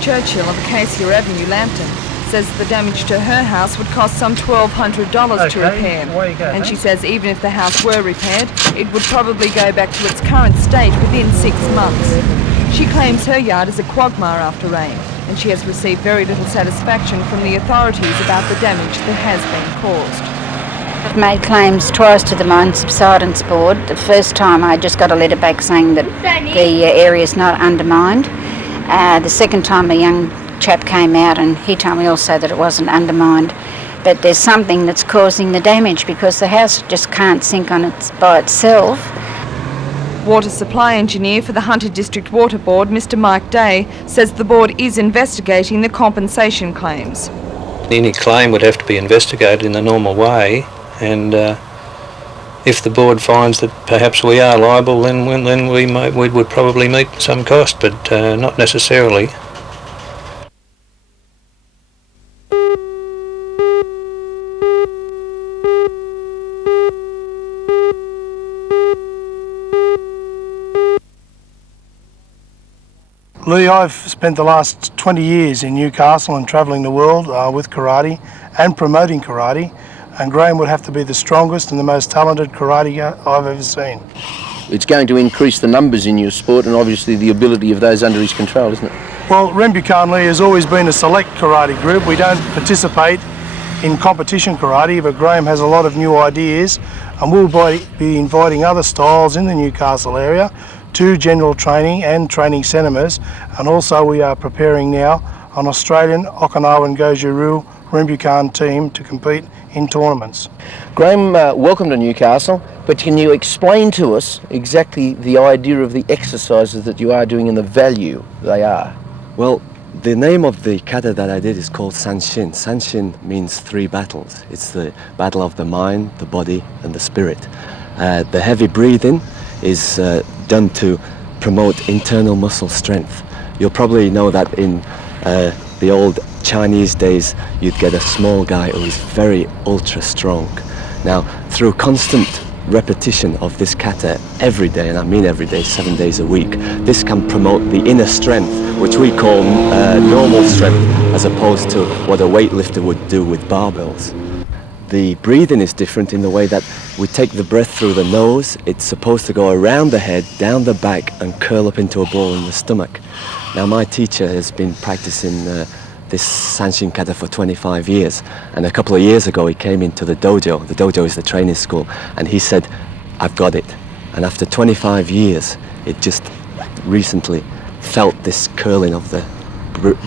Churchill of Acacia Avenue, Lambton, says the damage to her house would cost some $1,200 to repair. And she says even if the house were repaired, it would probably go back to its current state within 6 months. She claims her yard is a quagmire after rain, and she has received very little satisfaction from the authorities about the damage that has been caused. I've made claims twice to the Mine Subsidence Board. The first time I just got a letter back saying that the area is not undermined. The second time a young chap came out and he told me also that it wasn't undermined. But there's something that's causing the damage because the house just can't sink on by itself. Water supply engineer for the Hunter District Water Board, Mr Mike Day, says the board is investigating the compensation claims. Any claim would have to be investigated in the normal way, and if the board finds that perhaps we are liable, then we would probably meet some cost, but not necessarily. Lee, I've spent the last 20 years in Newcastle and travelling the world with karate and promoting karate, and Graham would have to be the strongest and the most talented karate I've ever seen. It's going to increase the numbers in your sport and obviously the ability of those under his control, isn't it? Well, Rembukan Lee has always been a select karate group. We don't participate in competition karate, but Graham has a lot of new ideas, and we'll be inviting other styles in the Newcastle area to general training and training cinemas, and also we are preparing now an Australian Okinawan Goju-Ryu Rembukan team to compete in tournaments. Graham, welcome to Newcastle, but can you explain to us exactly the idea of the exercises that you are doing and the value they are? Well, the name of the kata that I did is called Sanshin. Sanshin means 3 battles. It's the battle of the mind, the body and the spirit. The heavy breathing is done to promote internal muscle strength. You'll probably know that in the old Chinese days you'd get a small guy who is very ultra strong. Now, through constant repetition of this kata every day, and I mean every day, 7 days a week, this can promote the inner strength, which we call normal strength, as opposed to what a weightlifter would do with barbells. The breathing is different in the way that we take the breath through the nose. It's supposed to go around the head, down the back, and curl up into a ball in the stomach. Now, my teacher has been practicing this Sanshin kata for 25 years, and a couple of years ago he came into the dojo. The dojo is the training school, and he said, "I've got it." And after 25 years, it just recently felt this curling of the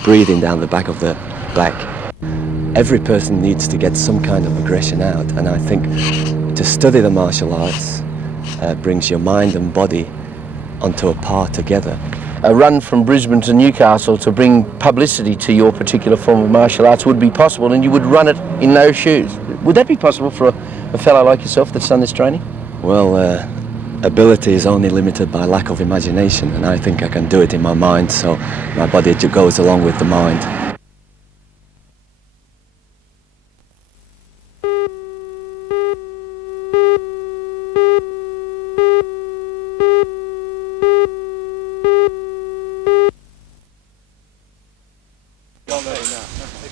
breathing down the back of the back. Every person needs to get some kind of aggression out, and I think to study the martial arts brings your mind and body onto a par together. A run from Brisbane to Newcastle to bring publicity to your particular form of martial arts would be possible, and you would run it in those shoes. Would that be possible for a fellow like yourself that's done this training? Well, ability is only limited by lack of imagination, and I think I can do it in my mind, so my body goes along with the mind.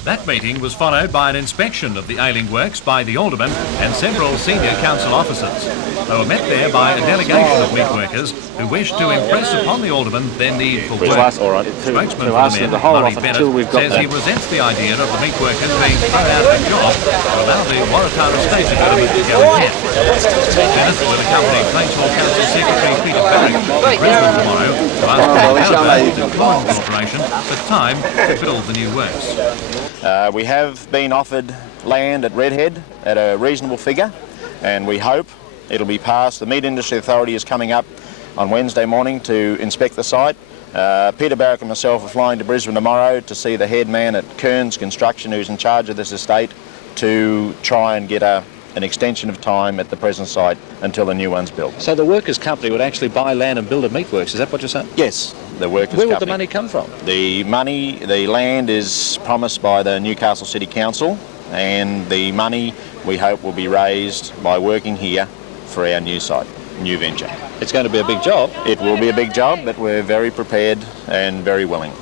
That meeting was followed by an inspection of the Ailing Works by the Alderman and several senior council officers. They were met there by a delegation of Meatworkers who wished to impress upon the Alderman their need for work. Spokesman for the men, Murray Bennett, says he resents the idea of the Meatworkers being thrown out of a job to allow the Waratara State development to go ahead. Bennett will accompany Plains Council Secretary Peter Barrick to Brisbane tomorrow to ask the Employment Corporation for time to build the new works. We have been offered land at Redhead at a reasonable figure, and we hope it'll be passed. The Meat Industry Authority is coming up on Wednesday morning to inspect the site. Peter Barrick and myself are flying to Brisbane tomorrow to see the head man at Kearns Construction, who's in charge of this estate, to try and get an extension of time at the present site until the new one's built. So the workers' company would actually buy land and build a meatworks, is that what you're saying? Yes, the workers' company. Where would the money come from? The land is promised by the Newcastle City Council, and the money we hope will be raised by working here for our new site, new venture. It's going to be a big job. It will be a big job, but we're very prepared and very willing.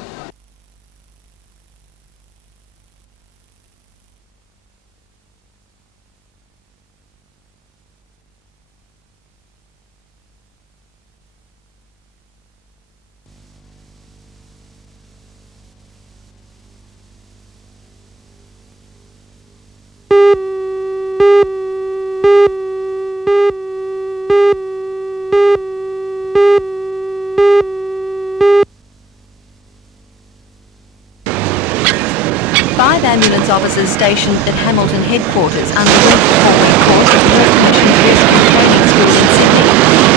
officers stationed at Hamilton headquarters underwent the 4-week course at the Health Commission's Rescue Training School in Sydney.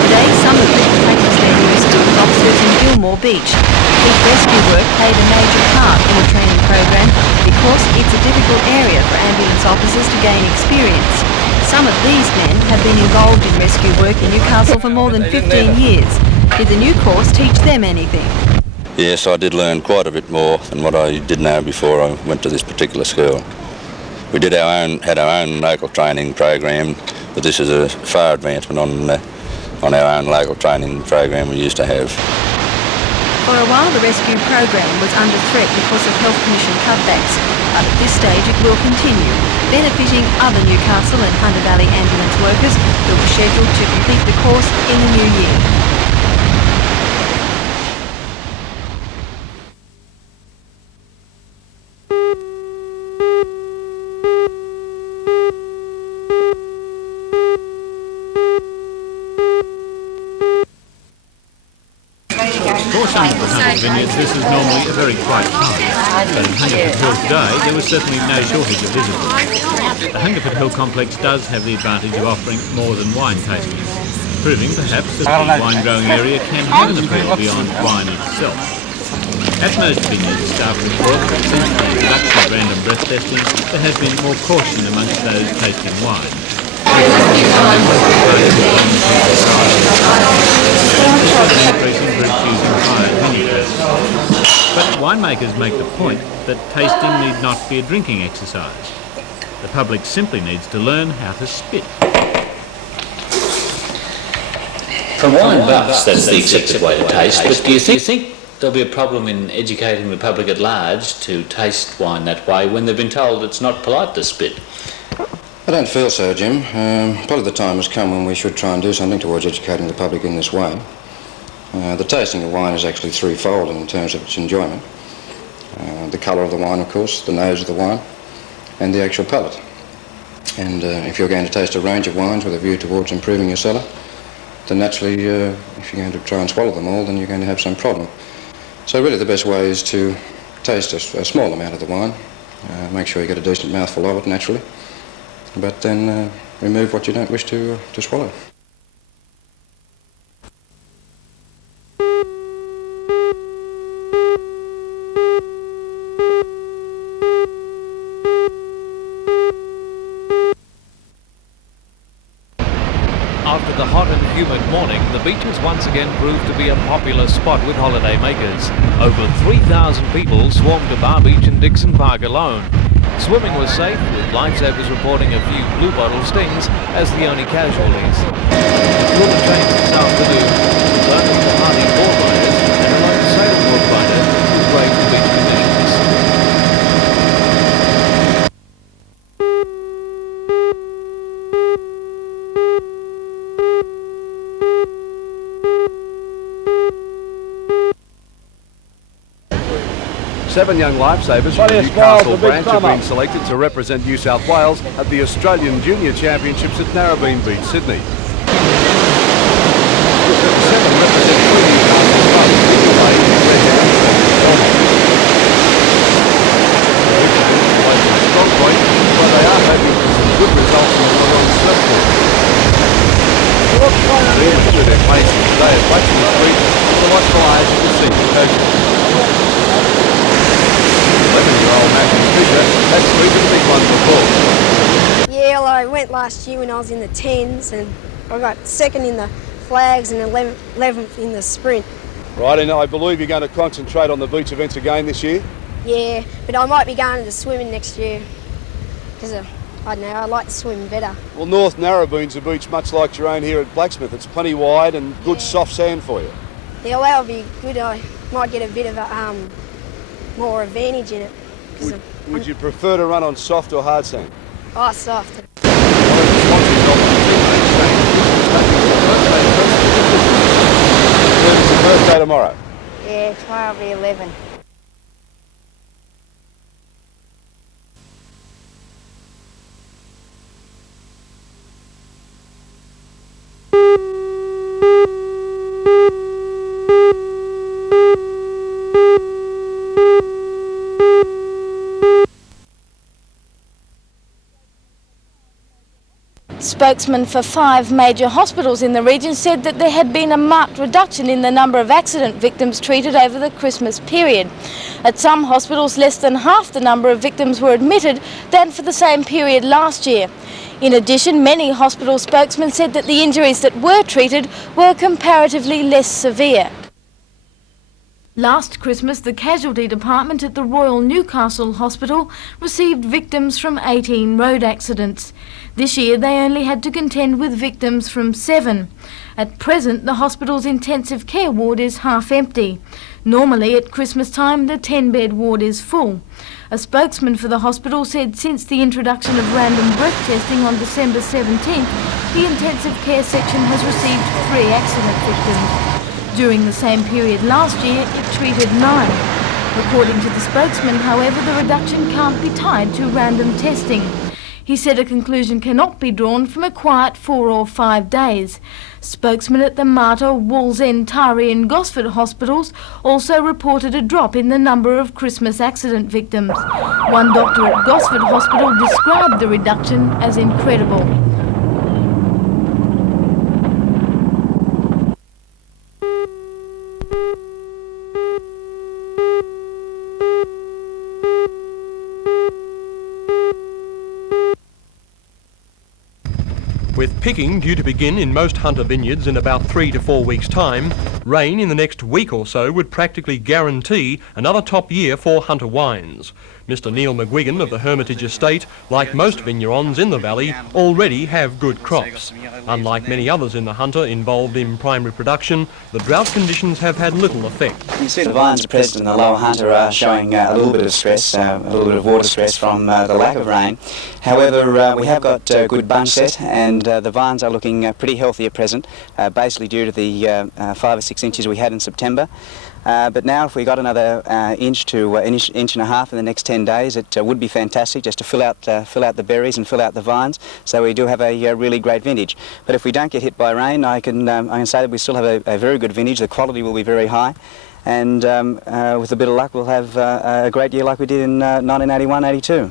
Today, some of them practice their new skills officers in Gilmore Beach. Peak rescue work played a major part in the training program because it's a difficult area for ambulance officers to gain experience. Some of these men have been involved in rescue work in Newcastle for more than 15 years. Did the new course teach them anything? Yes, I did learn quite a bit more than what I did know before I went to this particular school. We had our own local training program, but this is a far advancement on our own local training program we used to have. For a while, the rescue program was under threat because of Health Commission cutbacks, but at this stage it will continue, benefiting other Newcastle and Hunter Valley ambulance workers who were scheduled to complete the course in the new year. Fortunately for Hunter Vineyards, this is normally a very quiet time, but in Hungerford Hill today there was certainly no shortage of visitors. The Hungerford Hill complex does have the advantage of offering more than wine tastings, proving perhaps that the wine-growing area can have an appeal beyond wine itself. At most vineyards, staff report that since the introduction of random breath testing, there has been more caution amongst those tasting wine. But winemakers make the point that tasting need not be a drinking exercise. The public simply needs to learn how to spit. For wine buffs, that's the accepted way to taste, but do you think there'll be a problem in educating the public at large to taste wine that way when they've been told it's not polite to spit? I don't feel so, Jim. Probably the time has come when we should try and do something towards educating the public in this way. The tasting of wine is actually threefold in terms of its enjoyment. The colour of the wine, of course, the nose of the wine, and the actual palate. And if you're going to taste a range of wines with a view towards improving your cellar, then naturally, if you're going to try and swallow them all, then you're going to have some problem. So really the best way is to taste a small amount of the wine, make sure you get a decent mouthful of it naturally, but then remove what you don't wish to swallow. After the hot and humid morning, the beaches once again proved to be a popular spot with holiday makers. Over 3,000 people swarmed to Bar Beach and Dixon Park alone. Swimming was safe, with lifesavers reporting a few blue bottle stings as the only casualties. We'll be trained this afternoon to learn from the hardy board riders and a lone sailboat rider who braved the beach conditions. Seven young lifesavers from the Newcastle branch have been selected to represent New South Wales at the Australian Junior Championships at Narrabeen Beach, Sydney. Seven represent three Newcastle clubs, Red strong point, but they are hoping for some good results on the World Surfboard. They're into their places today at Buxton Street to watch the lives of the senior coaches. 11-year-old Matthew Fisher had sweeped a big one before. Yeah, well, I went last year when I was in the 10s and I got second in the flags and 11th in the sprint. Right, and I believe you're going to concentrate on the beach events again this year? Yeah, but I might be going to the swimming next year because, I don't know, I like to swim better. Well, North Narrabeen's a beach much like your own here at Blacksmith. It's plenty wide and good soft sand for you. Yeah, well, that'll be good. I might get a bit of a more advantage in it. Would you prefer to run on soft or hard sand? Oh, soft. It's your birthday tomorrow? Yeah, tomorrow will be 11. spokesman for 5 major hospitals in the region said that there had been a marked reduction in the number of accident victims treated over the Christmas period. At some hospitals, less than half the number of victims were admitted than for the same period last year. In addition, many hospital spokesmen said that the injuries that were treated were comparatively less severe. Last Christmas, the casualty department at the Royal Newcastle Hospital received victims from 18 road accidents. This year they only had to contend with victims from 7. At present, the hospital's intensive care ward is half empty. Normally at Christmas time the 10-bed ward is full. A spokesman for the hospital said since the introduction of random breath testing on December 17th, the intensive care section has received 3 accident victims. During the same period last year, it treated 9. According to the spokesman, however, the reduction can't be tied to random testing. He said a conclusion cannot be drawn from a quiet 4 or 5 days. Spokesmen at the Mater, Wallsend, Tari and Gosford hospitals also reported a drop in the number of Christmas accident victims. One doctor at Gosford Hospital described the reduction as incredible. With picking due to begin in most Hunter vineyards in about 3 to 4 weeks' time, rain in the next week or so would practically guarantee another top year for Hunter wines. Mr Neil McGuigan of the Hermitage Estate, like most vignerons in the valley, already have good crops. Unlike many others in the Hunter involved in primary production, the drought conditions have had little effect. You see the vines present in the lower Hunter are showing a little bit of stress, a little bit of water stress from the lack of rain. However, we have got good bunch set and the vines are looking pretty healthy at present, basically due to the 5 or 6 inches we had in September. But now if we got another inch to inch and a half in the next 10 days, it would be fantastic just to fill out the berries and fill out the vines. So we do have a really great vintage. But if we don't get hit by rain, I can say that we still have a very good vintage. The quality will be very high. And with a bit of luck, we'll have a great year like we did in 1981-82.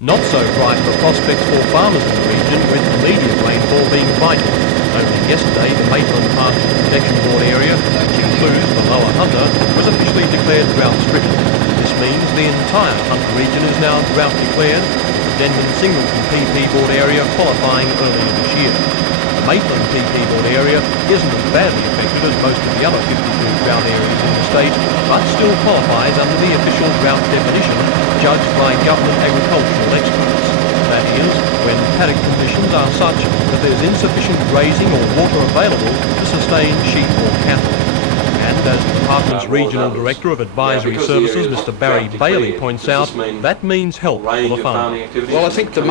Not so bright the prospects for farmers in the region, with immediate rainfall being vital. Only yesterday, the Maitland Pasture Protection Board area, which includes the lower Hunter, was officially declared drought-stricken. This means the entire Hunter region is now drought-declared, with the Denman Singleton PP Board area qualifying earlier this year. The Maitland PP Board area isn't as badly affected as most of the other 52 drought areas in the state, but still qualifies under the official drought definition judged by government agricultural experts. That is, when paddock conditions are such that there's insufficient grazing or water available to sustain sheep or cattle. And as the department's regional director of advisory services, Mr Barry Bailey, points out, that means help for the farmer. Well, I think the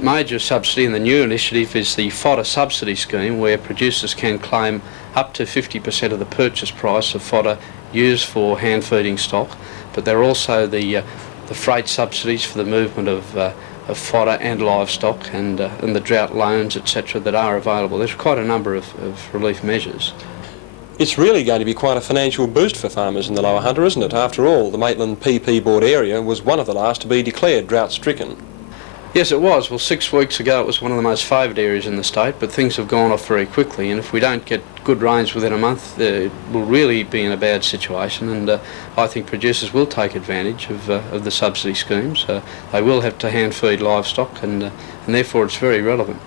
major subsidy in the new initiative is the fodder subsidy scheme, where producers can claim up to 50% of the purchase price of fodder used for hand feeding stock. But there are also the freight subsidies for the movement of fodder and livestock, and the drought loans, etc., that are available. There's quite a number of relief measures. It's really going to be quite a financial boost for farmers in the lower Hunter, isn't it? After all, the Maitland PP Board area was one of the last to be declared drought-stricken. Yes, it was. Well, 6 weeks ago it was one of the most favoured areas in the state, but things have gone off very quickly, and if we don't get good rains within a month, it will really be in a bad situation, and I think producers will take advantage of the subsidy schemes. They will have to hand feed livestock, and therefore it's very relevant.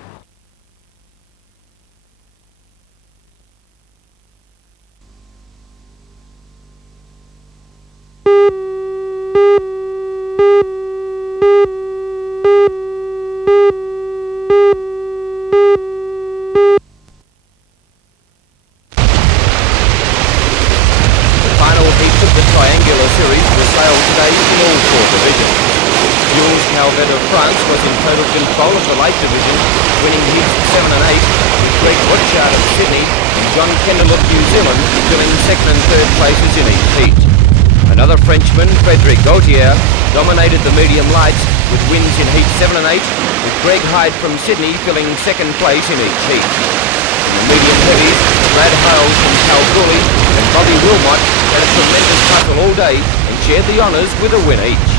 Dominated the medium lights with wins in heats 7 and 8, with Greg Hyde from Sydney filling second place in each heat. In the medium heavies, Brad Hales from Kalgoorlie and Bobby Wilmot had a tremendous tussle all day and shared the honours with a win each.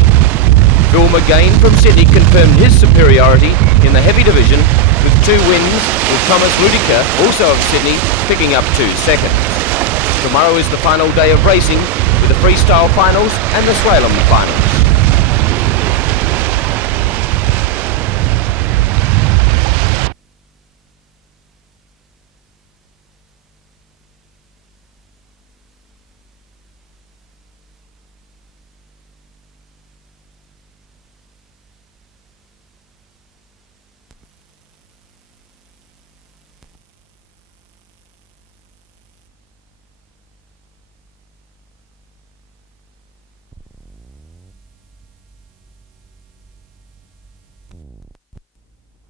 Phil McGain from Sydney confirmed his superiority in the heavy division with 2 wins, with Thomas Ludiker, also of Sydney, picking up 2 seconds. Tomorrow is the final day of racing, with the freestyle finals and the slalom finals.